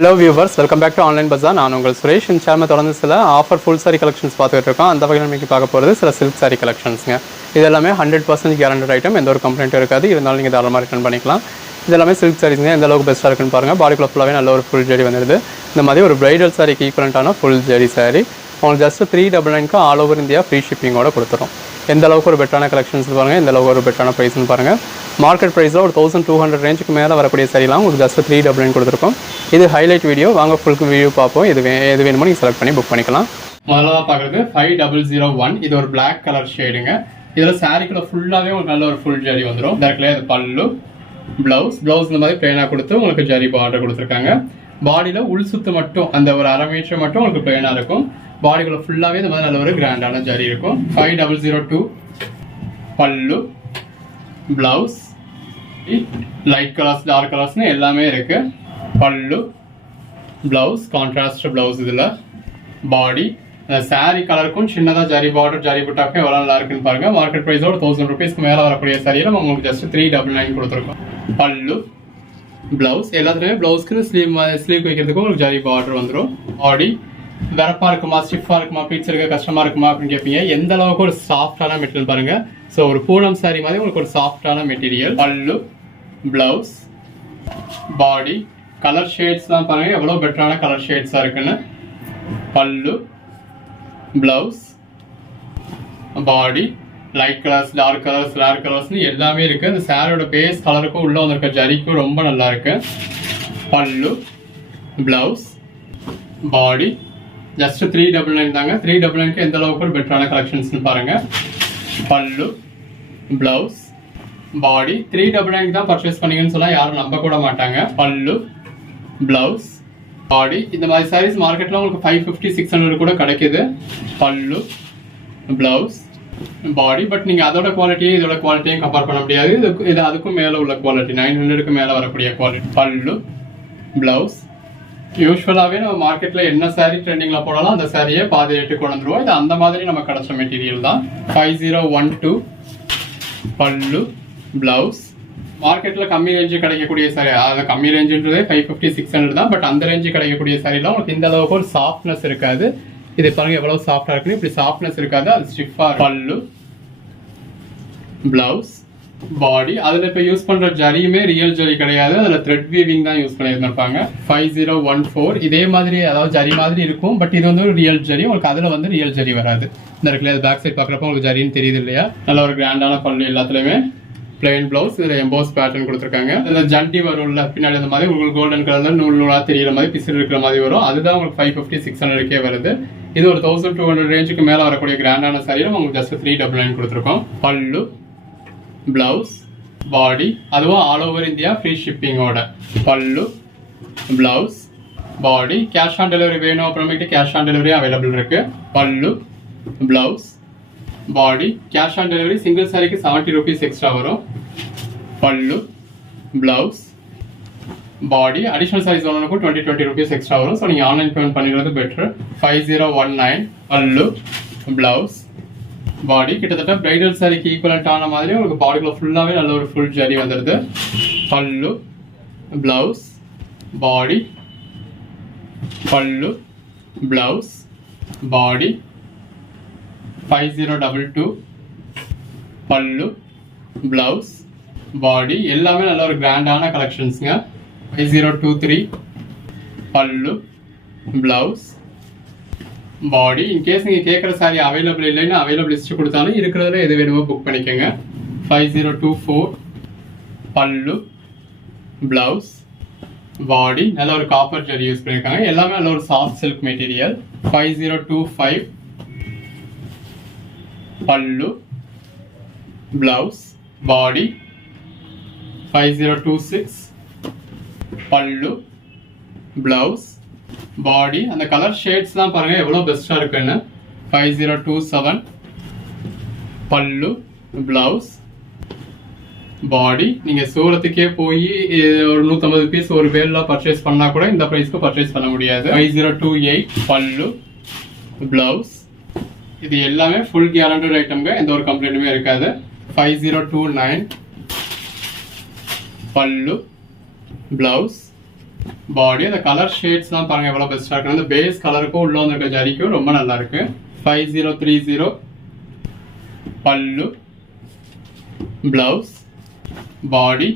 Hello viewers welcome back to online bazaar நான் உங்கள் சுரேஷ். இந்த சேனல் தொடர்ந்து சில ஆஃபர் ஃபுல் சாரி கலெக்ஷன்ஸ் பார்த்துட்டு இருக்கோம். அந்த வகையில் இன்றைக்கி பார்க்க போகிறது சில சில்க் சாரி கலெக்ஷன்ஸுங்க இது எல்லாமே ஹண்ட்ரட் பர்சன்ட் கேரண்டட் ஐட்டம் எந்த ஒரு கம்ப்ளைண்ட்டும் இருக்காது. இருந்தாலும் நீங்கள் தாராளமாக ரிட்டர்ன் பண்ணிக்கலாம். இது எல்லாமே சில்க் சாரீஸுங்க எந்த அளவுக்கு பெஸ்ட்டாக இருக்குன்னு பாருங்கள் பாடிக்குள்ள ஃபுல்லாகவே நல்ல ஒரு ஃபுல் ஜெடி வந்துடுது. இந்த மாதிரி ஒரு பிரைடல் சாரிக்கு ஈக்குவலண்ட்டான ஃபுல் ஜெடி சாரி உங்களுக்கு ஜஸ்ட் த்ரீ டபுள் நைனுக்கு ஆல் ஓவர் இந்தியா ஃப்ரீ ஷிப்பிங்கோட கொடுத்துரும் எந்த அளவுக்கு ஒரு பெட்டான கலெக்ஷன்ஸ் பாருங்கள் எந்த அளவுக்கு ஒரு பெட்டான ப்ரைஸ்னு பாருங்கள் மார்க்கெட் ப்ரைஸில் ஒரு தௌசண்ட் டூ ஹண்ட்ரட் ரேஞ்சுக்கு மேலே வரக்கூடிய சரிலாம் உங்களுக்கு ஜஸ்ட் த்ரீ டபுள் கொடுத்துருக்கோம். இது ஹைலைட் வீடியோ வாங்க ஃபுல் வீடியோ பார்ப்போம். இது வே எது வேணுமோ நீங்கள் செலக்ட் பண்ணி புக் பண்ணிக்கலாம். முதல்ல பார்க்குறது ஃபைவ் டபுள் ஜீரோ ஒன் இது ஒரு பிளாக் கலர் ஷேடுங்க இதில் சாரிக்குள்ள ஃபுல்லாகவே உங்களுக்கு நல்ல ஒரு ஃபுல் ஜரி வந்துடும் டேரக்ட்லேயே அது பல்லு ப்ளவுஸ் ப்ளவுஸ் இந்த மாதிரி பிளேனாக கொடுத்து உங்களுக்கு ஜரி பார்டர் கொடுத்துருக்காங்க. பாடியில் உள் சுத்து மட்டும் அந்த ஒரு அரை மீட்டர் மட்டும் உங்களுக்கு பிளேனாக இருக்கும். பாடிக்குள்ள ஃபுல்லாகவே இந்த மாதிரி நல்ல ஒரு கிராண்டான ஜரி இருக்கும். Five double zero two pallu blouse light colours dark கலர்ஸ்னு எல்லாமே இருக்குது பல்லு ப்ளவுஸ் கான்ட்ராஸ்ட் ப்ளவுஸ் இதில். பாடி சாரி கலருக்கும் சின்னதாக ஜரி பார்டர் ஜரி புட்டாக்கும் எவ்வளோ நல்லா இருக்குன்னு பாருங்க. மார்க்கெட் ப்ரைஸோட தௌசண்ட் ருபீஸ்க்கு மேலே வரக்கூடிய சரியில் நம்ம உங்களுக்கு ஜஸ்ட் த்ரீ டபுள் நைன் கொடுத்துருக்கோம். பல்லு ப்ளவுஸ் எல்லாத்துலேயுமே ப்ளவுஸ்க்கு ஸ்லீவ் ஸ்லீவ் வைக்கிறதுக்கும் உங்களுக்கு ஜரி பார்டர் வந்துடும் பாடி வெறப்பாக இருக்குமா ஸ்டிஃபாக இருக்குமா பீட்ஸ் இருக்க கஷ்டமாக இருக்குமா அப்படின்னு கேட்பீங்க எந்த அளவுக்கு ஒரு சாஃப்டான மெட்டீரியல் பாருங்கள் ஸோ ஒரு பூனம் சாரி மாதிரி உங்களுக்கு ஒரு சாஃப்டான மெட்டீரியல் பல்லு பிளவுஸ் பாடி கலர் ஷேட்ஸ்லாம் பாருங்கள் எவ்வளோ பெட்டரான கலர் ஷேட்ஸாக இருக்குன்னு. Pallu blouse body light colours dark colours rare கலர்ஸ்னு எல்லாமே இருக்குது அந்த சாரோட பேஸ் கலருக்கும் உள்ள வந்திருக்க ஜரிக்கும் ரொம்ப நல்லா இருக்கு. Pallu blouse body just three double nine தாங்க. த்ரீ டபுள் நைனுக்கு எந்த அளவுக்கு ஒரு பெட்டரான கலெக்ஷன்ஸ்னு பாருங்க. Pallu blouse body three double nine தான் பர்ச்சேஸ் பண்ணீங்கன்னு சொன்னால் யாரும் நம்ப கூட மாட்டாங்க. பல்லு பிளவுஸ் பாடி இந்த மாதிரி சாரீஸ் மார்க்கெட்டில் உங்களுக்கு ஃபைவ் ஃபிஃப்டி சிக்ஸ் ஹண்ட்ரட் கூட கிடைக்குது. பல்லு பிளவுஸ் பாடி பட் நீங்கள் அதோட குவாலிட்டியும் இதோட குவாலிட்டியும் கம்பேர் பண்ண முடியாது. இது இது அதுக்கும் மேலே உள்ள குவாலிட்டி நைன் ஹண்ட்ரடுக்கு மேலே வரக்கூடிய குவாலிட்டி பல்லு பிளவுஸ் யூஸ்வலாகவே நம்ம மார்க்கெட்டில் என்ன சாரீ ட்ரெண்டிங்கில் போனாலும் அந்த சாரியே பாதி ரேட்டு கொண்டு வந்துருவோம். இது அந்த மாதிரி நம்ம கிடைச்ச மெட்டீரியல் தான். Five zero one two pallu blouse மார்க்கெட்டில் கம்மி ரேஞ்சு கிடைக்கக்கூடிய சாரி அது கம்மி ரேஞ்சுன்றதே ஃபைவ் ஃபிஃப்டி சிக்ஸ் ஹண்ட்ரட் தான். பட் அந்த ரேஞ்சு கிடைக்கக்கூடிய சாரிலாம் உங்களுக்கு இந்த அளவுக்கு ஒரு சாஃப்ட்னஸ் இருக்காது. இது பாருங்கள் எவ்வளோ சாஃப்டாக இருக்குன்னு. இப்படி சாஃப்ட்னஸ் இருக்காது. அது ஸ்டிஃபாக பல்லு ப்ளவுஸ் பாடி அதில் இப்போ யூஸ் பண்ணுற ஜரியுமே ரியல் ஜரி கிடையாது. அதில் த்ரெட் வீவிங் தான் யூஸ் பண்ணியிருந்திருப்பாங்க. ஃபைவ் ஜீரோ ஒன் ஃபோர் இதே மாதிரி அதாவது ஜரி மாதிரி இருக்கும். பட் இது வந்து ஒரு ரியல் ஜரி. உங்களுக்கு அதில் வந்து ரியல் ஜரி வராது. இந்த இருக்குல்ல பேக் சைட் பார்க்குறப்ப உங்களுக்கு ஜரின்னு தெரியுது இல்லையா? நல்ல ஒரு கிராண்டான பல்லு எல்லாத்துலேயுமே. பிளெயின் பிளவுஸ் இதில் எம்போஸ் பேட்டர்ன் கொடுத்துருக்காங்க. இந்த ஜண்டி வரும்ல பின்னாடி அந்த மாதிரி. உங்களுக்கு கோல்டன் கலரில் நூல் நூலாக தெரியிற மாதிரி பிசிறு இருக்கிற மாதிரி வரும். அதுதான் உங்களுக்கு ஃபைவ் ஃபிஃப்டி சிக்ஸ் ஹண்ட்ரட்கே வருது. இது ஒரு தௌசண்ட் டூ ஹண்ட்ரட் ரேஞ்சுக்கு மேலே வரக்கூடிய கிராண்டான சாரியில் உங்களுக்கு ஜஸ்ட் த்ரீ டபுள் நைன் கொடுத்துருக்கோம். பல்லு பிளவுஸ் பாடி அதுவும் all over India free ஷிப்பிங்கோட pallu blouse body cash on delivery வேணும் அப்புறமேட்டு கேஷ் ஆன் டெலிவரி அவைலபிள் இருக்கு pallu blouse body cash on delivery single சாரிக்கு செவன்ட்டி ருபீஸ் எக்ஸ்ட்ரா வரும் pallu blouse body additional size ஒன்றுக்கும் twenty twenty rupees extra வரும் so நீங்கள் online payment பண்ணிடுறது better five zero one nine pallu blouse body கிட்டத்தட்ட bridal சாரிக்கு equivalent ஆன மாதிரி உங்களுக்கு பாடிக்குள்ள ஃபுல்லாகவே நல்ல ஒரு ஃபுல் ஜரி வந்துடுது pallu blouse body pallu blouse body five zero double two pallu blouse body எல்லாமே நல்ல ஒரு கிராண்டான கலெக்ஷன்ஸுங்க five zero two three pallu blouse body in case நீங்கள் கேட்குற சாரி அவைலபிள் இல்லைன்னா அவைலபிள் லிஸ்ட் கொடுத்தாலும் இருக்கிறதுல எது வேணுமோ புக் பண்ணிக்கோங்க. Five zero two four pallu blouse body நல்ல ஒரு காப்பர் ஜெரி யூஸ் பண்ணியிருக்காங்க. எல்லாமே நல்ல ஒரு soft silk material five zero two five pallu blouse body five zero two six pallu blouse body அந்த கலர் ஷேட்ஸ்லாம் பாருங்க எவ்வளோ பெஸ்ட்டாக இருக்குன்னு. Five zero two seven pallu blouse body நீங்கள் சூரத்துக்கே போய் ஒரு நூற்றம்பது பீஸ் ஒரு பேரில் பர்ச்சேஸ் பண்ணால் கூட இந்த ப்ரைஸ்க்கு பர்ச்சேஸ் பண்ண முடியாது. Five zero two eight pallu blouse இது எல்லாமே ஃபுல் கேரண்டட் ஐட்டம்ங்க எந்த ஒரு கம்ப்ளைண்ட்டுமே இருக்காது. Five zero two nine pallu blouse body அந்த கலர் ஷேட்ஸ்லாம் பாருங்க எவ்வளோ பெஸ்ட்டாக இருக்கு அந்த பேஸ் கலருக்கும் உள்ள வந்திருக்க ஜரிக்கும் ரொம்ப நல்லா இருக்கு five zero three zero pallu blouse body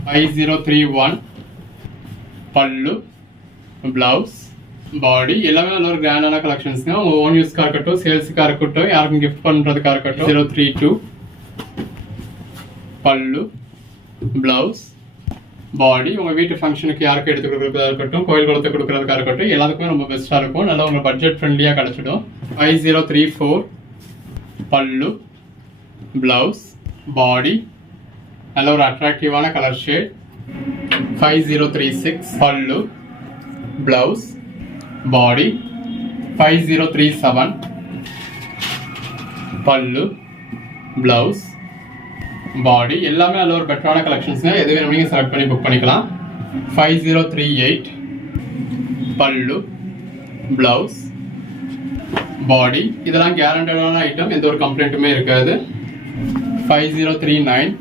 five zero three one pallu blouse body எல்லாமே நல்ல ஒரு கிராண்டான கலெக்ஷன்ஸ்ங்க உங்க ஓன் யூஸ்க்காக இருக்கட்டும் சேல்ஸுக்காக இருக்கட்டும் யாருக்கும் கிஃப்ட் பண்றதுக்காக இருக்கட்டும் zero three two pallu blouse body உங்க வீட்டு ஃபங்க்ஷனுக்கு யாருக்கு எடுத்து கொடுக்கறதா இருக்கட்டும் கோயில் குளத்தை கொடுக்கறதுக்கா இருக்கட்டும் எல்லாத்துக்குமே ரொம்ப பெஸ்ட்டாக இருக்கும் நல்லா உங்களுக்கு பட்ஜெட் ஃப்ரெண்ட்லியாக கிடைச்சிடும் five zero three four pallu blouse body நல்ல ஒரு அட்ராக்டிவான colour shade five zero three six pallu blouse body five zero three seven pallu blouse body எல்லாமே அதில் ஒரு பெட்டரான கலெக்ஷன்ஸுங்க எது வேணும் நீங்கள் செலக்ட் பண்ணி புக் பண்ணிக்கலாம். Five zero three eight pallu blouse body இதெல்லாம் கேரண்டடான ஐட்டம் எந்த ஒரு கம்ப்ளைண்ட்டுமே இருக்காது. ஃபைவ் ஜீரோ த்ரீ நைன்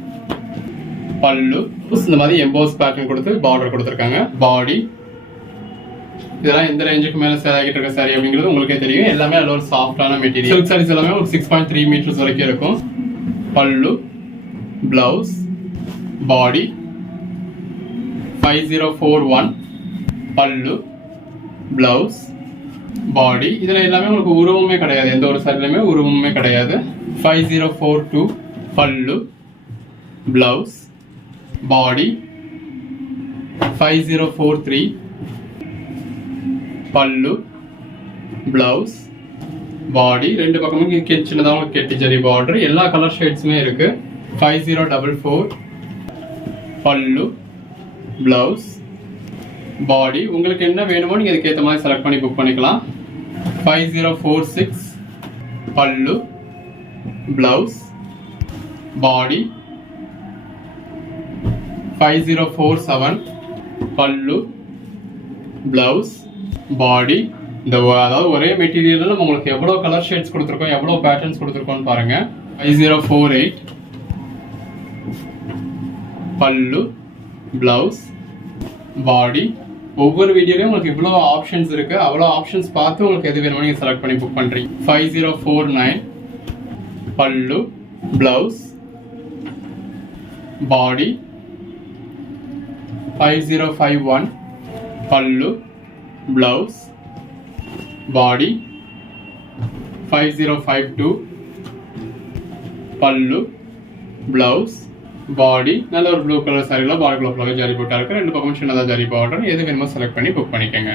பல்லு இந்த மாதிரி எம்போஸ் பேட்டர்ன் கொடுத்து பார்டர் கொடுத்துருக்காங்க. பாடி இதெல்லாம் எந்த ரேஞ்சுக்கு மேலே சேல் ஆகிட்டு இருக்க சாரி அப்படிங்கிறது உங்களுக்கே தெரியும். எல்லாமே அதில் ஒரு சாஃப்டான மெட்டீரியல் சில்க் சாரீஸ் எல்லாமே ஒரு சிக்ஸ் பாயிண்ட் த்ரீ மீட்டர்ஸ் வரைக்கும் இருக்கும். Pallu blouse body five zero four one pallu blouse body இதில் எல்லாமே உங்களுக்கு உருவமே கிடையாது. எந்த ஒரு சாரிலையுமே உருவமே கிடையாது. Five zero four two pallu blouse body five zero four three pallu blouse body ரெண்டு பக்கமும் கி- சின்னதாக உங்களுக்கு கெட்டி ஜரி பார்டர் எல்லா கலர் ஷேட்ஸுமே இருக்குது five zero double four pallu blouse body உங்களுக்கு என்ன வேணுமோ நீங்கள் அதுக்கேற்ற மாதிரி செலக்ட் பண்ணி புக் பண்ணிக்கலாம். Five zero four six pallu blouse body five zero four seven pallu blouse body இந்த அதாவது ஒரே மெட்டீரியலில் நம்ம உங்களுக்கு எவ்வளோ கலர் ஷேட்ஸ் கொடுத்துருக்கோம் எவ்வளோ பேட்டர்ன்ஸ் கொடுத்துருக்கோம்னு பாருங்கள் five zero four eight pallu blouse body ஒவ்வொரு வீடியோலையும் உங்களுக்கு இவ்வளோ ஆப்ஷன்ஸ் இருக்குது அவ்வளோ ஆப்ஷன்ஸ் பார்த்து உங்களுக்கு எது வேணுமோ நீங்கள் செலக்ட் பண்ணி புக் பண்ணுறீங்க five zero four nine pallu blouse body five zero five one pallu blouse body five zero five two pallu blouse body நல்ல ஒரு ப்ளூ கலர் சாரியில் பாடி கலர் ஜரி போட்டா இருக்கு ரெண்டு பக்கமும் சின்னதாக ஜாரி பார்டர் எது வேணுமோ செலக்ட் பண்ணி புக் பண்ணிக்கோங்க.